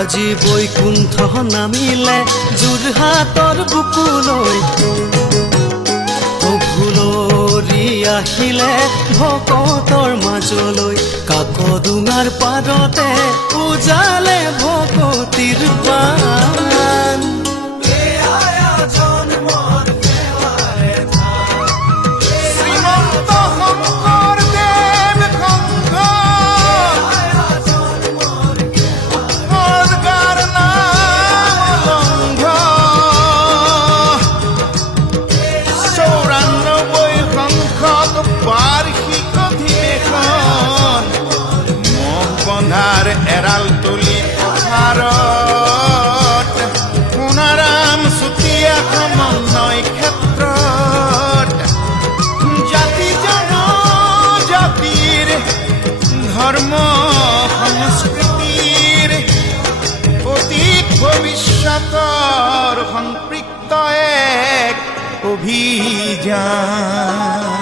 আজি বৈকুণ্ঠ নামিলে যোৰহাটৰ বুকুলৈ ভুলৰি আহিলে ভকতৰ মাজলৈ কাকডোঙাৰ পাৰতে উজালে ভকতিৰ বাণ এৰাল তুলি পথাৰত সোণাৰাম চুতীয়া সমন্বয় ক্ষেত্ৰত জাতি জনজাতিৰ ধৰ্ম সংস্কৃতিৰ অতীত ভৱিষ্যতৰ সম্পৃক্ত এক অভিযান।